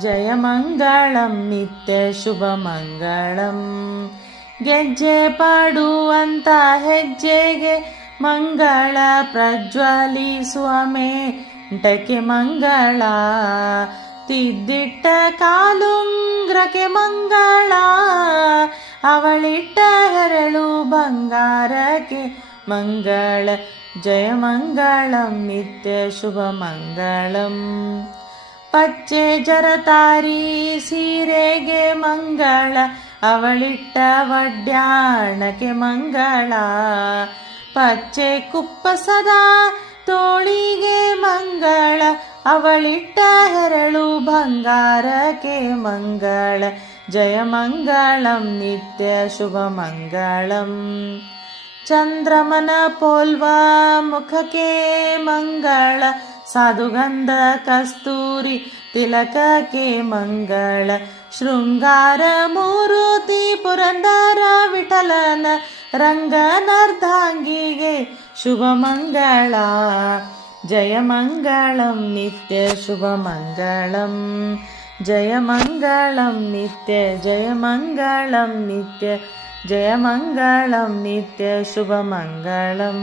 ಜಯಮಂಗಳಂ ನಿತ್ಯ ಶುಭಮಂಗಳಂ. ಗೆಜ್ಜೆ ಪಾಡುವಂತ ಹೆಜ್ಜೆಗೆ ಮಂಗಳ, ಪ್ರಜ್ವಲಿಸುವ ಮೇಂಟಕ್ಕೆ ಮಂಗಳ, ತಿದ್ದಿಟ್ಟ ಕಾಲುಂಗ್ರಕ್ಕೆ ಮಂಗಳ, ಅವಳಿಟ್ಟ ಹೆರಳು ಬಂಗಾರಕ್ಕೆ ಮಂಗಳ. ಜಯಮಂಗಳಂ ನಿತ್ಯ ಶುಭಮಂಗಳಂ. ಪಚ್ಚೆ ಜರತಾರಿ ಸೀರೆಗೆ ಮಂಗಳ, ಅವಳಿಟ್ಟ ವಡ್ಯಾಣಕ್ಕೆ ಮಂಗಳ, ಪಚ್ಚೆ ಕುಪ್ಪಸದ ತೋಳಿಗೆ ಮಂಗಳ, ಅವಳಿಟ್ಟ ಹೆರಳು ಬಂಗಾರಕ್ಕೆ ಮಂಗಳ. ಜಯಮಂಗಳಂ ನಿತ್ಯ ಶುಭಮಂಗಳಂ. ಚಂದ್ರಮನ ಪೋಲ್ವ ಮುಖಕ್ಕೆ ಮಂಗಳ, ಸಾಧುಗಂಧ ಕಸ್ತೂರಿ ತಿಲಕಕ್ಕೆ ಮಂಗಳ, ಶೃಂಗಾರ ಮೂರುತಿ ಪುರಂದರ ವಿಠಲನ ರಂಗನರ್ಧಾಂಗಿಗೆ ಶುಭಮಂಗಳ. ಜಯಮಂಗಳಂ ನಿತ್ಯ ಶುಭಮಂಗಳಂ. ಜಯಮಂಗಳಂ ನಿತ್ಯ, ಜಯಮಂಗಳಂ ನಿತ್ಯ, ಜಯಮಂಗಳಂ ನಿತ್ಯ ಶುಭಮಂಗಳಂ.